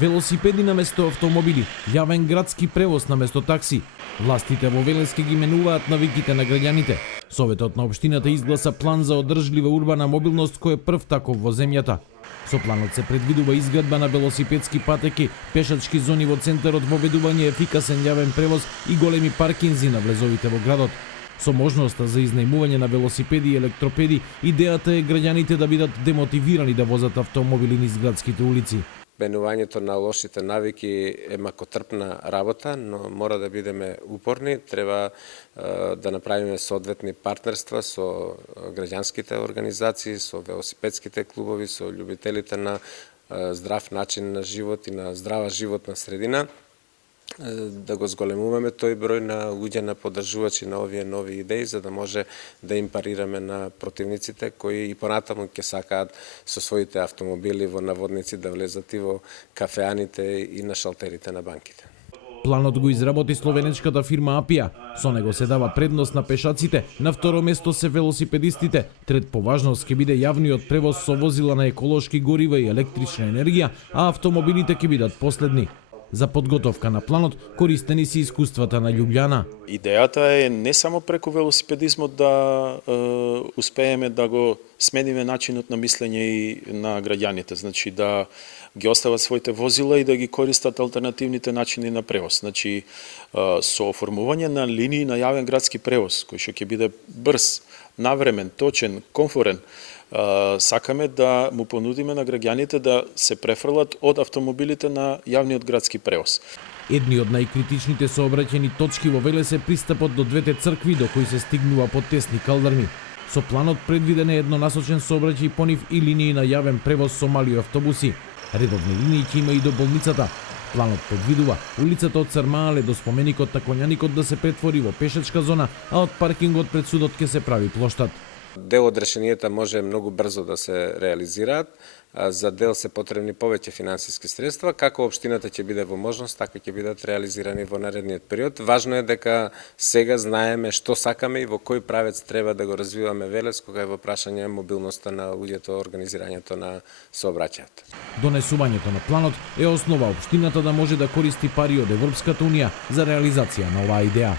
Велосипеди наместо автомобили, јавен градски превоз наместо такси. Властите во Велес ги менуваат навиките на граѓаните. Советот на општината изгласа план за одржлива урбана мобилност кој е прв таков во земјата. Со планот се предвидува изградба на велосипедски патеки, пешачки зони во центарот, воведување ефикасен јавен превоз и големи паркинзи на влезовите во градот. Со можноста за изнајмување на велосипеди и електропеди, идејата е граѓаните да бидат демотивирани да возат автомобили низ градските улици. Менувањето на лошите навики е макотрпна работа, но мора да бидеме упорни. Треба да направиме соодветни партнерства со граѓанските организации, со велосипедските клубови, со љубителите на здрав начин на живот и на здрава животна средина, да го зголемуваме тој број на луѓе на поддржувачи на овие нови идеи, за да може да им парираме на противниците кои и понатаму ќе сакаат со своите автомобили во наводници да влезат и во кафеаните и на шалтерите на банките. Планот го изработи словенечката фирма Апија. Со него се дава предност на пешаците, на второ место се велосипедистите, трет по важност ќе биде јавниот превоз со возила на еколошки горива и електрична енергија, а автомобилите ќе бидат последни. За подготовка на планот користени се искуствата на Љубљана. Идејата е не само преку велосипедизмот да успееме да го смениме начинот на мислење и на граѓаните, значи да ги остават своите возила и да ги користат алтернативните начини на превоз. Значи со оформување на линии на јавен градски превоз, кој што ќе биде брз, навремен, точен, комфорен, сакаме да му понудиме на граѓаните да се префрлат од автомобилите на јавниот градски превоз. Едни од најкритичните сообраќајни точки во Велес е пристапот до двете цркви до кои се стигнува по тесни калдарми. Со планот предвиден е еднонасочен сообраќај по нив и линии на јавен превоз со мали автобуси. Редовни линии ќе има и до болницата. Планот предвидува улицата од Црмаале до споменикот на Коњаникот да се претвори во пешачка зона, а од паркингот пред судот ќе се прави плоштад. Дел од решенијата може многу брзо да се реализираат, за дел се потребни повеќе финансиски средства, како општината ќе биде во можност, така ќе бидат реализирани во наредниот период. Важно е дека сега знаеме што сакаме и во кој правец треба да го развиваме Велес, кога е во прашање мобилноста на луѓето, организирањето на сообраќајот. Донесувањето на планот е основа општината да може да користи пари од Европската унија за реализација на оваа идеја.